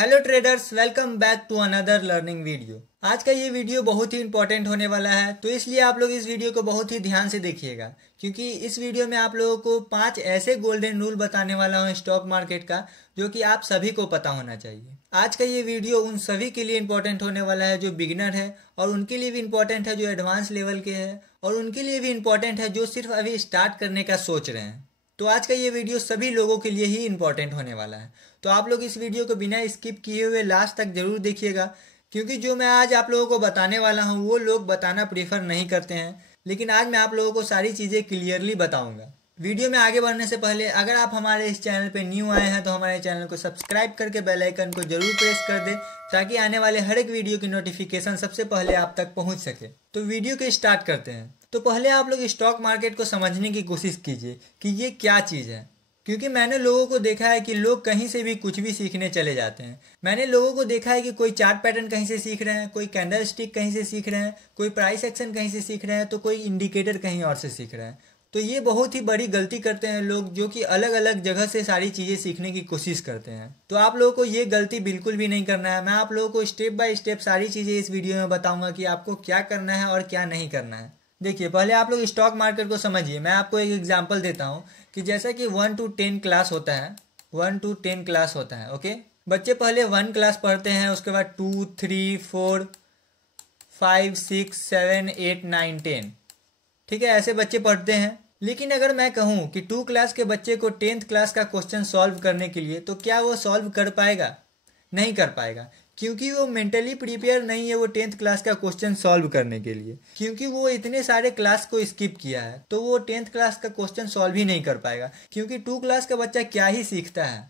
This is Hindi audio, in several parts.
Hello traders, welcome back to another learning video. आज का ये वीडियो बहुत ही इंपॉर्टेंट होने वाला है, तो इसलिए आप लोग इस वीडियो को बहुत ही ध्यान से देखिएगा, क्योंकि इस वीडियो में आप लोगों को 5 ऐसे गोल्डन रूल बताने वाला हूँ स्टॉक मार्केट का, जो कि आप सभी को पता होना चाहिए। आज का ये वीडियो उन सभी के लिए इंपॉर्टेंट होने वाला है जो बिगिनर है, और उनके लिए भी इंपॉर्टेंट है जो एडवांस लेवल के हैं, और उनके लिए भी इंपॉर्टेंट है जो सिर्फ अभी स्टार्ट करने का सोच रहे हैं। तो आज का ये वीडियो सभी लोगों के लिए ही इंपॉर्टेंट होने वाला है। तो आप लोग इस वीडियो को बिना स्किप किए हुए लास्ट तक जरूर देखिएगा, क्योंकि जो मैं आज आप लोगों को बताने वाला हूँ वो लोग बताना प्रीफर नहीं करते हैं, लेकिन आज मैं आप लोगों को सारी चीज़ें क्लियरली बताऊंगा। वीडियो में आगे बढ़ने से पहले अगर आप हमारे इस चैनल पे न्यू आए हैं तो हमारे चैनल को सब्सक्राइब करके बेल आइकन को जरूर प्रेस कर दें, ताकि आने वाले हर एक वीडियो की नोटिफिकेशन सबसे पहले आप तक पहुंच सके। तो वीडियो को स्टार्ट करते हैं। तो पहले आप लोग स्टॉक मार्केट को समझने की कोशिश कीजिए कि ये क्या चीज़ है, क्योंकि मैंने लोगों को देखा है कि लोग कहीं से भी कुछ भी सीखने चले जाते हैं। मैंने लोगों को देखा है कि कोई चार्ट पैटर्न कहीं से सीख रहे हैं, कोई कैंडल स्टिक कहीं से सीख रहे हैं, कोई प्राइस एक्शन कहीं से सीख रहे हैं, तो कोई इंडिकेटर कहीं और से सीख रहे हैं। तो ये बहुत ही बड़ी गलती करते हैं लोग, जो कि अलग अलग जगह से सारी चीज़ें सीखने की कोशिश करते हैं। तो आप लोगों को ये गलती बिल्कुल भी नहीं करना है। मैं आप लोगों को स्टेप बाय स्टेप सारी चीज़ें इस वीडियो में बताऊंगा कि आपको क्या करना है और क्या नहीं करना है। देखिए, पहले आप लोग स्टॉक मार्केट को समझिए। मैं आपको एक एग्जांपल देता हूँ कि जैसा कि 1 to 10 क्लास होता है, 1 to 10 क्लास होता है। ओके, बच्चे पहले 1 क्लास पढ़ते हैं, उसके बाद 2, 3, 4, 5, 6, 7, 8, 9, 10। ठीक है, ऐसे बच्चे पढ़ते हैं। लेकिन अगर मैं कहूँ कि 2 क्लास के बच्चे को 10th क्लास का क्वेश्चन सॉल्व करने के लिए, तो क्या वो सॉल्व कर पाएगा? नहीं कर पाएगा, क्योंकि वो मेंटली प्रिपेयर नहीं है वो 10th क्लास का क्वेश्चन सॉल्व करने के लिए, क्योंकि वो इतने सारे क्लास को स्किप किया है। तो वो 10th क्लास का क्वेश्चन सॉल्व ही नहीं कर पाएगा, क्योंकि 2 क्लास का बच्चा क्या ही सीखता है।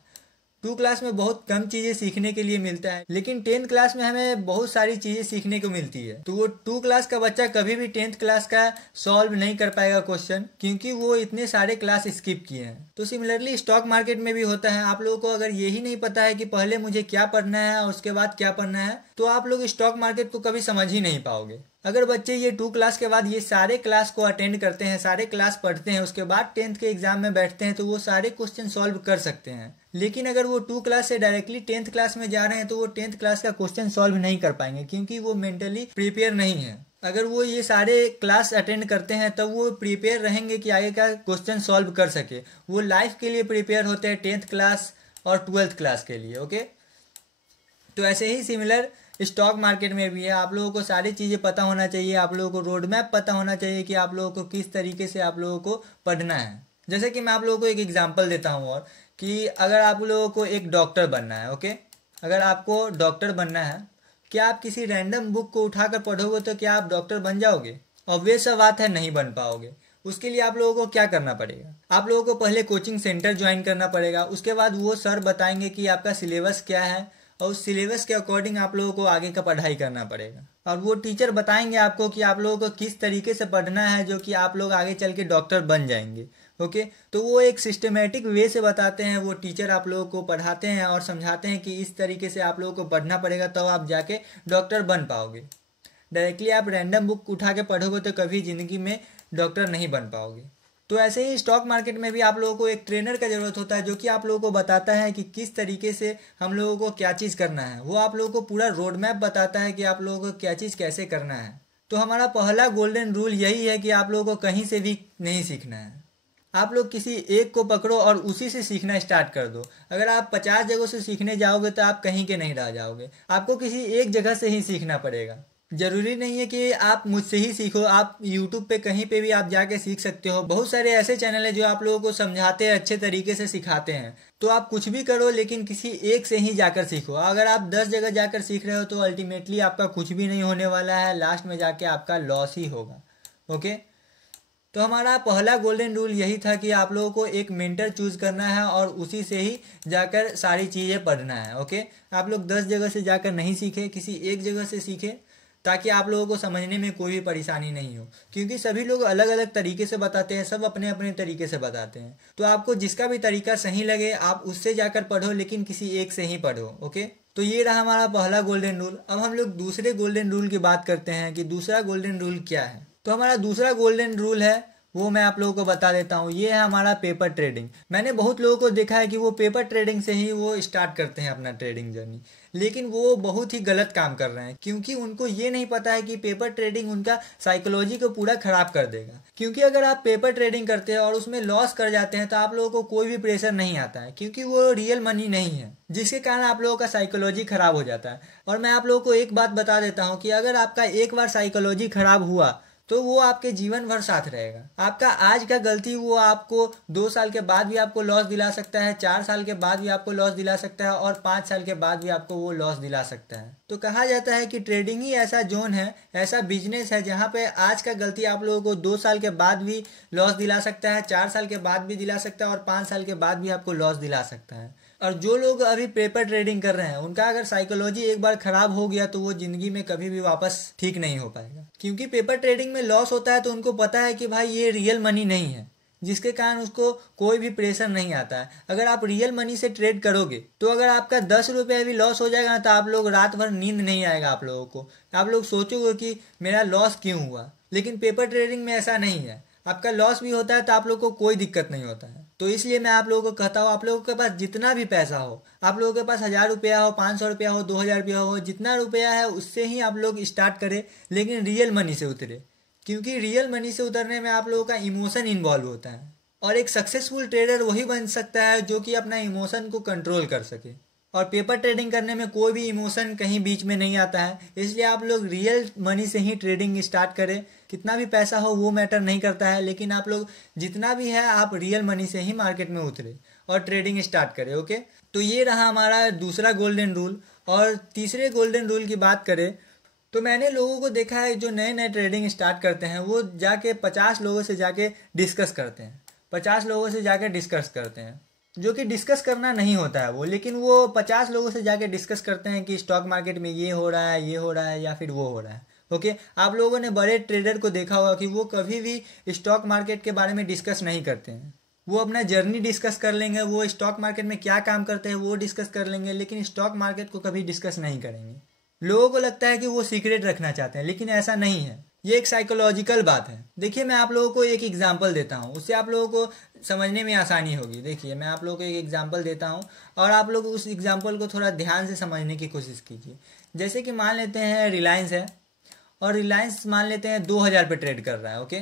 2 क्लास में बहुत कम चीज़ें सीखने के लिए मिलता है, लेकिन 10th क्लास में हमें बहुत सारी चीज़ें सीखने को मिलती है। तो वो 2 क्लास का बच्चा कभी भी 10th क्लास का सॉल्व नहीं कर पाएगा क्वेश्चन, क्योंकि वो इतने सारे क्लास स्किप किए हैं। तो सिमिलरली स्टॉक मार्केट में भी होता है। आप लोगों को अगर यही नहीं पता है कि पहले मुझे क्या पढ़ना है और उसके बाद क्या पढ़ना है, तो आप लोग स्टॉक मार्केट को कभी समझ ही नहीं पाओगे। अगर बच्चे ये 2 क्लास के बाद ये सारे क्लास को अटेंड करते हैं, सारे क्लास पढ़ते हैं, उसके बाद 10th के एग्जाम में बैठते हैं, तो वो सारे क्वेश्चन सॉल्व कर सकते हैं। लेकिन अगर वो 2 क्लास से डायरेक्टली 10th क्लास में जा रहे हैं, तो वो 10th क्लास का क्वेश्चन सॉल्व नहीं कर पाएंगे, क्योंकि वो मेंटली प्रिपेयर नहीं है। अगर वो ये सारे क्लास अटेंड करते हैं तब वो प्रिपेयर रहेंगे कि आगे का क्वेश्चन सॉल्व कर सके। वो लाइफ के लिए प्रिपेयर होते हैं, 10th क्लास और 12th क्लास के लिए। ओके, तो ऐसे ही सिमिलर स्टॉक मार्केट में भी है। आप लोगों को सारी चीज़ें पता होना चाहिए, आप लोगों को रोड मैप पता होना चाहिए कि आप लोगों को किस तरीके से आप लोगों को पढ़ना है। जैसे कि मैं आप लोगों को एक एग्जांपल देता हूँ, और कि अगर आप लोगों को एक डॉक्टर बनना है, ओके, अगर आपको डॉक्टर बनना है, क्या आप किसी रैंडम बुक को उठाकर पढ़ोगे तो क्या आप डॉक्टर बन जाओगे? ऑब्वियस सा बात है, नहीं बन पाओगे। उसके लिए आप लोगों को क्या करना पड़ेगा? आप लोगों को पहले कोचिंग सेंटर ज्वाइन करना पड़ेगा। उसके बाद वो सर बताएंगे कि आपका सिलेबस क्या है, और उस सिलेबस के अकॉर्डिंग आप लोगों को आगे का पढ़ाई करना पड़ेगा। और वो टीचर बताएंगे आपको कि आप लोगों को किस तरीके से पढ़ना है, जो कि आप लोग आगे चल के डॉक्टर बन जाएंगे। ओके, तो वो एक सिस्टमेटिक वे से बताते हैं। वो टीचर आप लोगों को पढ़ाते हैं और समझाते हैं कि इस तरीके से आप लोगों को पढ़ना पड़ेगा, तब आप जाके डॉक्टर बन पाओगे। डायरेक्टली आप रैंडम बुक उठा के पढ़ोगे तो कभी ज़िंदगी में डॉक्टर नहीं बन पाओगे। तो ऐसे ही स्टॉक मार्केट में भी आप लोगों को एक ट्रेनर का ज़रूरत होता है, जो कि आप लोगों को बताता है कि किस तरीके से हम लोगों को क्या चीज़ करना है। वो आप लोगों को पूरा रोड मैप बताता है कि आप लोगों को क्या चीज़ कैसे करना है। तो हमारा पहला गोल्डन रूल यही है कि आप लोगों को कहीं से भी नहीं सीखना है। आप लोग किसी एक को पकड़ो और उसी से सीखना स्टार्ट कर दो। अगर आप 50 जगहों से सीखने जाओगे तो आप कहीं के नहीं रह जाओगे। आपको किसी एक जगह से ही सीखना पड़ेगा। जरूरी नहीं है कि आप मुझसे ही सीखो, आप YouTube पे कहीं पे भी आप जाके सीख सकते हो। बहुत सारे ऐसे चैनल है जो आप लोगों को समझाते हैं, अच्छे तरीके से सिखाते हैं। तो आप कुछ भी करो, लेकिन किसी एक से ही जाकर सीखो। अगर आप 10 जगह जाकर सीख रहे हो तो अल्टीमेटली आपका कुछ भी नहीं होने वाला है, लास्ट में जाके आपका लॉस ही होगा। ओके, तो हमारा पहला गोल्डन रूल यही था कि आप लोगों को एक मेंटर चूज करना है और उसी से ही जाकर सारी चीज़ें पढ़ना है। ओके, आप लोग 10 जगह से जाकर नहीं सीखे, किसी एक जगह से सीखे, ताकि आप लोगों को समझने में कोई भी परेशानी नहीं हो, क्योंकि सभी लोग अलग अलग तरीके से बताते हैं, सब अपने अपने तरीके से बताते हैं। तो आपको जिसका भी तरीका सही लगे आप उससे जाकर पढ़ो, लेकिन किसी एक से ही पढ़ो। ओके, तो ये रहा हमारा पहला गोल्डन रूल। अब हम लोग दूसरे गोल्डन रूल की बात करते हैं कि दूसरा गोल्डन रूल क्या है। तो हमारा दूसरा गोल्डन रूल है वो मैं आप लोगों को बता देता हूँ। ये है हमारा पेपर ट्रेडिंग। मैंने बहुत लोगों को देखा है कि वो पेपर ट्रेडिंग से ही वो स्टार्ट करते हैं अपना ट्रेडिंग जर्नी, लेकिन वो बहुत ही गलत काम कर रहे हैं, क्योंकि उनको ये नहीं पता है कि पेपर ट्रेडिंग उनका साइकोलॉजी को पूरा खराब कर देगा। क्योंकि अगर आप पेपर ट्रेडिंग करते हैं और उसमें लॉस कर जाते हैं तो आप लोगों को कोई भी प्रेशर नहीं आता है, क्योंकि वो रियल मनी नहीं है, जिसके कारण आप लोगों का साइकोलॉजी खराब हो जाता है। और मैं आप लोगों को एक बात बता देता हूँ कि अगर आपका एक बार साइकोलॉजी खराब हुआ तो वो आपके जीवन भर साथ रहेगा। आपका आज का गलती वो आपको 2 साल के बाद भी आपको लॉस दिला सकता है, 4 साल के बाद भी आपको लॉस दिला सकता है, और 5 साल के बाद भी आपको वो लॉस दिला सकता है। तो कहा जाता है कि ट्रेडिंग ही ऐसा जोन है, ऐसा बिजनेस है जहाँ पे आज का गलती आप लोगों को 2 साल के बाद भी लॉस दिला सकता है, 4 साल के बाद भी दिला सकता है, और 5 साल के बाद भी आपको लॉस दिला सकता है। और जो लोग अभी पेपर ट्रेडिंग कर रहे हैं उनका अगर साइकोलॉजी एक बार खराब हो गया तो वो जिंदगी में कभी भी वापस ठीक नहीं हो पाएगा, क्योंकि पेपर ट्रेडिंग में लॉस होता है तो उनको पता है कि भाई ये रियल मनी नहीं है, जिसके कारण उसको कोई भी प्रेशर नहीं आता है। अगर आप रियल मनी से ट्रेड करोगे तो अगर आपका 10 रुपये भी लॉस हो जाएगा ना तो आप लोग रात भर नींद नहीं आएगा आप लोगों को, आप लोग सोचोगे कि मेरा लॉस क्यों हुआ। लेकिन पेपर ट्रेडिंग में ऐसा नहीं है, आपका लॉस भी होता है तो आप लोग को कोई दिक्कत नहीं होता है। तो इसलिए मैं आप लोगों को कहता हूँ, आप लोगों के पास जितना भी पैसा हो, आप लोगों के पास 1000 रुपया हो, 500 रुपया हो, 2000 रुपया हो, जितना रुपया है उससे ही आप लोग स्टार्ट करें, लेकिन रियल मनी से उतरे, क्योंकि रियल मनी से उतरने में आप लोगों का इमोशन इन्वॉल्व होता है। और एक सक्सेसफुल ट्रेडर वही बन सकता है जो कि अपना इमोशन को कंट्रोल कर सके। और पेपर ट्रेडिंग करने में कोई भी इमोशन कहीं बीच में नहीं आता है, इसलिए आप लोग रियल मनी से ही ट्रेडिंग स्टार्ट करें। कितना भी पैसा हो वो मैटर नहीं करता है, लेकिन आप लोग जितना भी है आप रियल मनी से ही मार्केट में उतरे और ट्रेडिंग स्टार्ट करें। ओके, तो ये रहा हमारा दूसरा गोल्डन रूल। और तीसरे गोल्डन रूल की बात करें तो मैंने लोगों को देखा है जो नए नए ट्रेडिंग स्टार्ट करते हैं वो जाके 50 लोगों से जाके डिस्कस करते हैं, 50 लोगों से जाके डिस्कस करते हैं, जो कि डिस्कस करना नहीं होता है वो, लेकिन वो 50 लोगों से जाके डिस्कस करते हैं कि स्टॉक मार्केट में ये हो रहा है, ये हो रहा है, या फिर वो हो रहा है। ओके, आप लोगों ने बड़े ट्रेडर को देखा होगा कि वो कभी भी स्टॉक मार्केट के बारे में डिस्कस नहीं करते हैं। वो अपना जर्नी डिस्कस कर लेंगे, वो स्टॉक मार्केट में क्या काम करते हैं वो डिस्कस कर लेंगे, लेकिन स्टॉक मार्केट को कभी डिस्कस नहीं करेंगे। लोगों को लगता है कि वो सीक्रेट रखना चाहते हैं, लेकिन ऐसा नहीं है। ये एक साइकोलॉजिकल बात है। देखिए मैं आप लोगों को एक एग्जांपल देता हूँ, उससे आप लोगों को समझने में आसानी होगी। देखिए मैं आप लोगों को एक एग्जांपल देता हूँ और आप लोग उस एग्जांपल को थोड़ा ध्यान से समझने की कोशिश कीजिए। जैसे कि मान लेते हैं रिलायंस है, और रिलायंस मान लेते हैं 2000 पे ट्रेड कर रहा है। ओके,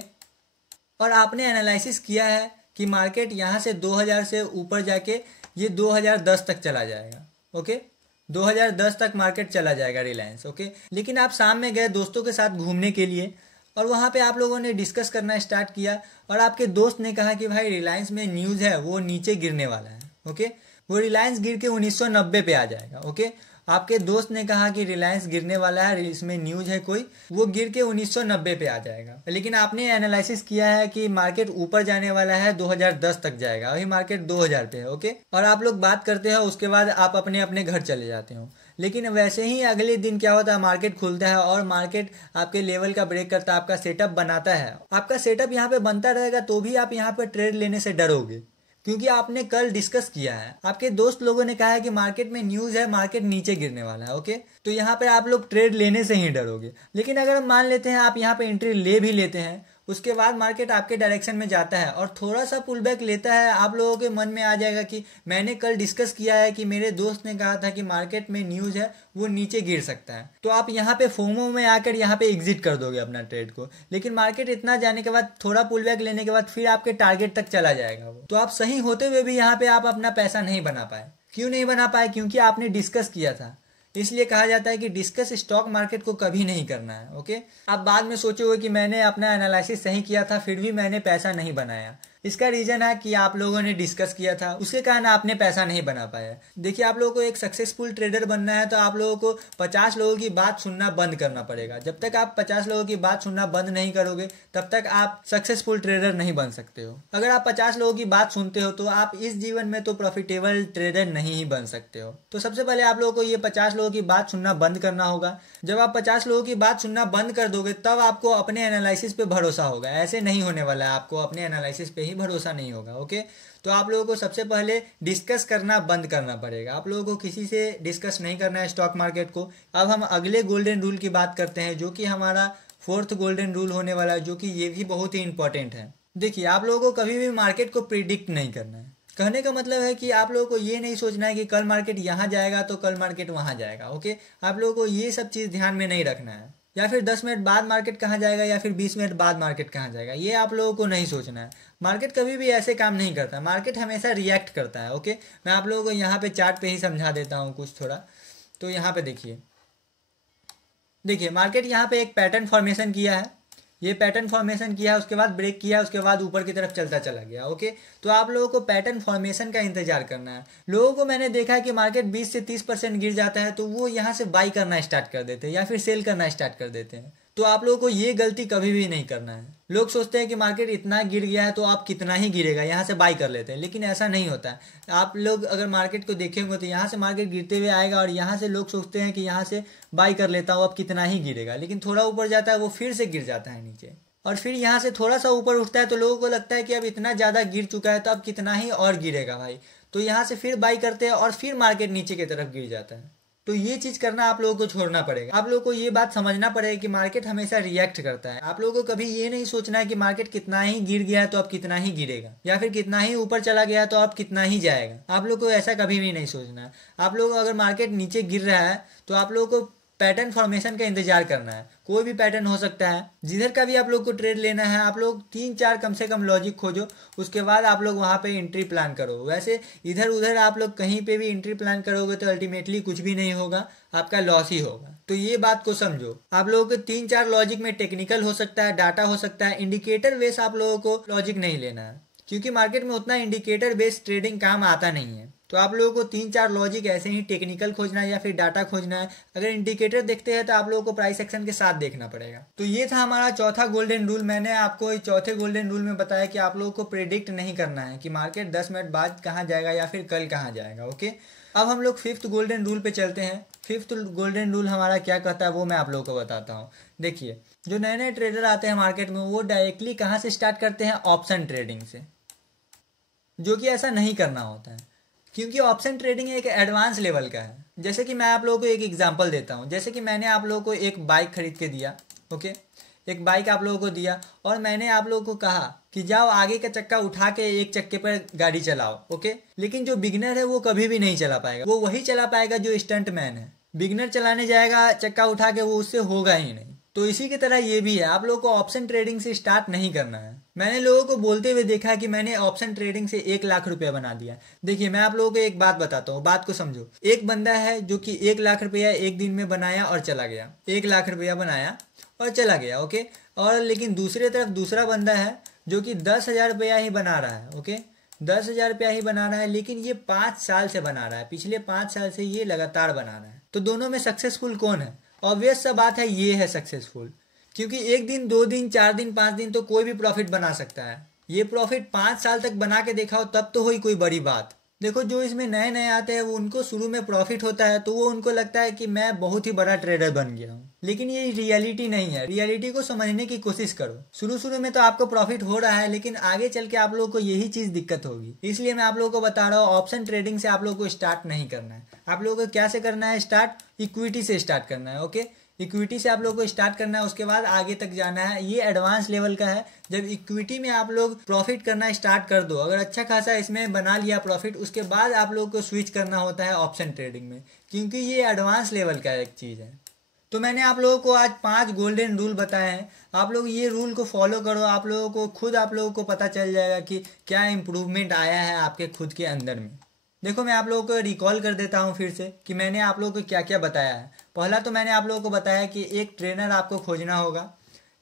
और आपने एनालिसिस किया है कि मार्केट यहाँ से 2000 से ऊपर जाके ये 2010 तक चला जाएगा। ओके, 2010 तक मार्केट चला जाएगा रिलायंस। ओके, लेकिन आप शाम में गए दोस्तों के साथ घूमने के लिए और वहाँ पे आप लोगों ने डिस्कस करना स्टार्ट किया और आपके दोस्त ने कहा कि भाई रिलायंस में न्यूज़ है वो नीचे गिरने वाला है। ओके, वो रिलायंस गिर के 1990 पे आ जाएगा। ओके, आपके दोस्त ने कहा कि रिलायंस गिरने वाला है, इसमें न्यूज़ है कोई, वो गिर के 1990 पे आ जाएगा। लेकिन आपने एनालिसिस किया है कि मार्केट ऊपर जाने वाला है, 2010 तक जाएगा, अभी मार्केट 2000 पे है। ओके, और आप लोग बात करते हो, उसके बाद आप अपने अपने घर चले जाते हो। लेकिन वैसे ही अगले दिन क्या होता है, मार्केट खुलता है और मार्केट आपके लेवल का ब्रेक करता है, आपका सेटअप बनाता है। आपका सेटअप यहाँ पे बनता रहेगा तो भी आप यहाँ पे ट्रेड लेने से डरोगे, क्योंकि आपने कल डिस्कस किया है, आपके दोस्त लोगों ने कहा है कि मार्केट में न्यूज़ है, मार्केट नीचे गिरने वाला है। ओके, तो यहाँ पे आप लोग ट्रेड लेने से ही डरोगे। लेकिन अगर हम मान लेते हैं आप यहाँ पे एंट्री ले भी लेते हैं, उसके बाद मार्केट आपके डायरेक्शन में जाता है और थोड़ा सा पुल बैक लेता है, आप लोगों के मन में आ जाएगा कि मैंने कल डिस्कस किया है कि मेरे दोस्त ने कहा था कि मार्केट में न्यूज़ है वो नीचे गिर सकता है, तो आप यहाँ पे फोमो में आकर यहाँ पे एग्जिट कर दोगे अपना ट्रेड को। लेकिन मार्केट इतना जाने के बाद, थोड़ा पुल बैक लेने के बाद फिर आपके टारगेट तक चला जाएगा वो, तो आप सही होते हुए भी यहाँ पे आप अपना पैसा नहीं बना पाए। क्यों नहीं बना पाए? क्योंकि आपने डिस्कस किया था। इसलिए कहा जाता है कि डिस्कस स्टॉक मार्केट को कभी नहीं करना है। ओके, आप बाद में सोचोगे कि मैंने अपना एनालिसिस सही किया था फिर भी मैंने पैसा नहीं बनाया। इसका रीजन है कि आप लोगों ने डिस्कस किया था, उसके कारण आपने पैसा नहीं बना पाया। देखिए आप लोगों को एक सक्सेसफुल ट्रेडर बनना है तो आप लोगों को 50 लोगों की बात सुनना बंद करना पड़ेगा। जब तक आप 50 लोगों की बात सुनना बंद नहीं करोगे तब तक आप सक्सेसफुल ट्रेडर नहीं बन सकते हो। अगर आप 50 लोगों की बात सुनते हो तो आप इस जीवन में तो प्रॉफिटेबल ट्रेडर नहीं ही बन सकते हो। तो सबसे पहले आप लोगों को ये 50 लोगों की बात सुनना बंद करना होगा। जब आप 50 लोगों की बात सुनना बंद कर दोगे तब आपको अपने एनालिसिस पे भरोसा होगा। ऐसे नहीं होने वाला है, आपको अपने एनालिसिस पे ही भरोसा नहीं होगा। ओके, तो आप लोगों को सबसे पहले डिस्कस करना बंद करना पड़ेगा। आप लोगों को किसी से डिस्कस नहीं करना है स्टॉक मार्केट को। अब हम अगले गोल्डन रूल की बात करते हैं, जो कि हमारा 4th गोल्डन रूल होने वाला है, जो कि ये भी बहुत ही इंपॉर्टेंट है। देखिए, आप लोगों को कभी भी मार्केट को प्रिडिक्ट नहीं करना है। कहने का मतलब है कि आप लोगों को ये नहीं सोचना है कि कल मार्केट यहाँ जाएगा तो कल मार्केट वहाँ जाएगा। ओके, आप लोगों को ये सब चीज़ ध्यान में नहीं रखना है, या फिर 10 मिनट बाद मार्केट कहाँ जाएगा या फिर 20 मिनट बाद मार्केट कहाँ जाएगा, ये आप लोगों को नहीं सोचना है। मार्केट कभी भी ऐसे काम नहीं करता, मार्केट हमेशा रिएक्ट करता है। ओके, मैं आप लोगों को यहाँ पे चार्ट पे ही समझा देता हूँ कुछ थोड़ा। तो यहाँ पे देखिए, मार्केट यहाँ पे एक पैटर्न फॉर्मेशन किया है, ये पैटर्न फॉर्मेशन किया है, उसके बाद ब्रेक किया, उसके बाद ऊपर की तरफ चलता चला गया। ओके, तो आप लोगों को पैटर्न फॉर्मेशन का इंतजार करना है। लोगों को मैंने देखा है कि मार्केट 20 से 30% गिर जाता है तो वो यहाँ से बाई करना स्टार्ट कर देते हैं या फिर सेल करना स्टार्ट कर देते हैं। तो आप लोगों को ये गलती कभी भी नहीं करना है। लोग सोचते हैं कि मार्केट इतना गिर गया है तो आप कितना ही गिरेगा, यहाँ से बाई कर लेते हैं, लेकिन ऐसा नहीं होता है। आप लोग अगर मार्केट को देखेंगे तो यहाँ से मार्केट गिरते हुए आएगा और यहाँ से लोग सोचते हैं कि यहाँ से बाई कर लेता हूँ, अब कितना ही गिरेगा, लेकिन थोड़ा ऊपर जाता है वो फिर से गिर जाता है नीचे, और फिर यहाँ से थोड़ा सा ऊपर उठता है तो लोगों को लगता है कि अब इतना ज़्यादा गिर चुका है तो अब कितना ही और गिरेगा भाई, तो यहाँ से फिर बाई करते हैं और फिर मार्केट नीचे की तरफ गिर जाता है। तो ये चीज़ करना आप लोगों को छोड़ना पड़ेगा। आप लोगों को ये बात समझना पड़ेगा कि मार्केट हमेशा रिएक्ट करता है। आप लोगों को कभी ये नहीं सोचना है कि मार्केट कितना ही गिर गया है तो अब कितना ही गिरेगा, या फिर कितना ही ऊपर चला गया तो अब कितना ही जाएगा। आप लोगों को ऐसा कभी भी नहीं सोचना है। आप लोग अगर मार्केट नीचे गिर रहा है तो आप लोगों को पैटर्न फॉर्मेशन का इंतजार करना है। कोई भी पैटर्न हो सकता है, जिधर का भी आप लोग को ट्रेड लेना है, आप लोग 3-4 कम से कम लॉजिक खोजो, उसके बाद आप लोग वहाँ पे एंट्री प्लान करो। वैसे इधर उधर आप लोग कहीं पे भी एंट्री प्लान करोगे तो अल्टीमेटली कुछ भी नहीं होगा, आपका लॉस ही होगा। तो ये बात को समझो। आप लोगों को 3-4 लॉजिक में टेक्निकल हो सकता है, डाटा हो सकता है, इंडिकेटर बेस आप लोगों को लॉजिक नहीं लेना है, क्योंकि मार्केट में उतना इंडिकेटर बेस्ड ट्रेडिंग काम आता नहीं है। तो आप लोगों को 3-4 लॉजिक ऐसे ही टेक्निकल खोजना है या फिर डाटा खोजना है। अगर इंडिकेटर देखते हैं तो आप लोगों को प्राइस एक्शन के साथ देखना पड़ेगा। तो ये था हमारा चौथा गोल्डन रूल। मैंने आपको चौथे गोल्डन रूल में बताया कि आप लोगों को प्रेडिक्ट नहीं करना है कि मार्केट 10 मिनट बाद कहाँ जाएगा या फिर कल कहाँ जाएगा। ओके, अब हम लोग 5th गोल्डन रूल पे चलते हैं। 5th गोल्डन रूल हमारा क्या कहता है वो मैं आप लोगों को बताता हूँ। देखिए, जो नए नए ट्रेडर आते हैं मार्केट में वो डायरेक्टली कहाँ से स्टार्ट करते हैं, ऑप्शन ट्रेडिंग से, जो कि ऐसा नहीं करना होता है, क्योंकि ऑप्शन ट्रेडिंग एक एडवांस लेवल का है। जैसे कि मैं आप लोगों को एक एग्जांपल देता हूँ। जैसे कि मैंने आप लोगों को एक बाइक खरीद के दिया। ओके, एक बाइक आप लोगों को दिया और मैंने आप लोगों को कहा कि जाओ आगे का चक्का उठा के एक चक्के पर गाड़ी चलाओ। ओके, लेकिन जो बिगिनर है वो कभी भी नहीं चला पाएगा, वो वही चला पाएगा जो स्टंट मैन है। बिगिनर चलाने जाएगा चक्का उठा के, वो उससे होगा ही नहीं। तो इसी की तरह ये भी है, आप लोगों को ऑप्शन ट्रेडिंग से स्टार्ट नहीं करना है। मैंने लोगों को बोलते हुए देखा कि मैंने ऑप्शन ट्रेडिंग से 1 लाख रुपया बना दिया। देखिए, मैं आप लोगों को एक बात बताता हूँ, बात को समझो। एक बंदा है जो कि 1 लाख रुपया एक दिन में बनाया और चला गया, 1 लाख रुपया बनाया और चला गया। ओके, और लेकिन दूसरे तरफ दूसरा बंदा है जो कि 10,000 रुपया ही बना रहा है। ओके, 10,000 रुपया ही बना रहा है, लेकिन ये 5 साल से बना रहा है, पिछले 5 साल से ये लगातार बना रहा है। तो दोनों में सक्सेसफुल कौन है? ऑब्वियस सा बात है, ये है सक्सेसफुल, क्योंकि 1 दिन 2 दिन 4 दिन 5 दिन तो कोई भी प्रॉफिट बना सकता है। ये प्रॉफिट 5 साल तक बना के देखा हो तब तो हुई कोई बड़ी बात। देखो, जो इसमें नए नए आते हैं वो उनको शुरू में प्रॉफिट होता है तो वो उनको लगता है कि मैं बहुत ही बड़ा ट्रेडर बन गया हूँ, लेकिन ये रियलिटी नहीं है। रियलिटी को समझने की कोशिश करो। शुरू शुरू में तो आपको प्रॉफिट हो रहा है, लेकिन आगे चल के आप लोगों को यही चीज दिक्कत होगी। इसलिए मैं आप लोगों को बता रहा हूँ, ऑप्शन ट्रेडिंग से आप लोगों को स्टार्ट नहीं करना है। आप लोगों को क्या से करना है स्टार्ट? इक्विटी से स्टार्ट करना है। ओके, इक्विटी से आप लोगों को स्टार्ट करना है, उसके बाद आगे तक जाना है। ये एडवांस लेवल का है। जब इक्विटी में आप लोग प्रॉफिट करना स्टार्ट कर दो, अगर अच्छा खासा इसमें बना लिया प्रॉफिट, उसके बाद आप लोगों को स्विच करना होता है ऑप्शन ट्रेडिंग में, क्योंकि ये एडवांस लेवल का एक चीज़ है। तो मैंने आप लोगों को आज 5 गोल्डन रूल बताए हैं। आप लोग ये रूल को फॉलो करो, आप लोगों को खुद आप लोगों को पता चल जाएगा कि क्या इम्प्रूवमेंट आया है आपके खुद के अंदर में। देखो, मैं आप लोगों को रिकॉल कर देता हूँ फिर से कि मैंने आप लोगों को क्या क्या बताया है। पहला तो मैंने आप लोगों को बताया कि एक ट्रेनर आपको खोजना होगा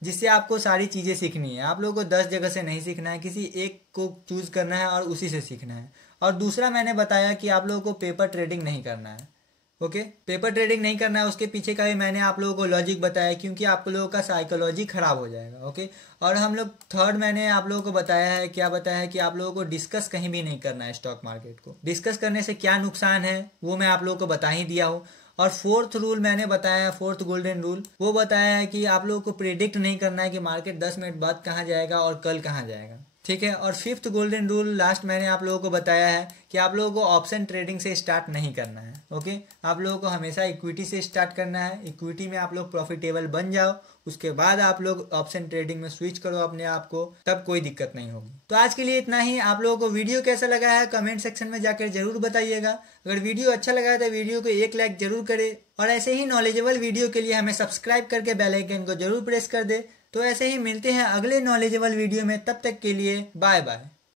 जिससे आपको सारी चीज़ें सीखनी है। आप लोगों को 10 जगह से नहीं सीखना है, किसी एक को चूज़ करना है और उसी से सीखना है। और दूसरा मैंने बताया कि आप लोगों को पेपर ट्रेडिंग नहीं करना है। ओके, पेपर ट्रेडिंग नहीं करना है। उसके पीछे का भी मैंने आप लोगों को लॉजिक बताया, क्योंकि आप लोगों का साइकोलॉजी खराब हो जाएगा। ओके, और हम लोग थर्ड मैंने आप लोगों को बताया है, क्या बताया है कि आप लोगों को डिस्कस कहीं भी नहीं करना है स्टॉक मार्केट को। डिस्कस करने से क्या नुकसान है वो मैं आप लोगों को बता ही दिया हूँ। और 4th रूल मैंने बताया है, 4th गोल्डन रूल, वो बताया है कि आप लोगों को प्रेडिक्ट नहीं करना है कि मार्केट 10 मिनट बाद कहाँ जाएगा और कल कहाँ जाएगा। ठीक है, और 5th गोल्डन रूल लास्ट मैंने आप लोगों को बताया है कि आप लोगों को ऑप्शन ट्रेडिंग से स्टार्ट नहीं करना है। ओके, आप लोगों को हमेशा इक्विटी से स्टार्ट करना है। इक्विटी में आप लोग प्रॉफिटेबल बन जाओ, उसके बाद आप लोग ऑप्शन ट्रेडिंग में स्विच करो अपने आप को, तब कोई दिक्कत नहीं होगी। तो आज के लिए इतना ही। आप लोगों को वीडियो कैसा लगा है कमेंट सेक्शन में जाकर जरूर बताइएगा। अगर वीडियो अच्छा लगा है तो वीडियो को एक लाइक जरूर करें और ऐसे ही नॉलेजेबल वीडियो के लिए हमें सब्सक्राइब करके बेल आइकन को जरूर प्रेस कर दे। तो ऐसे ही मिलते हैं अगले नॉलेजेबल वीडियो में, तब तक के लिए बाय बाय।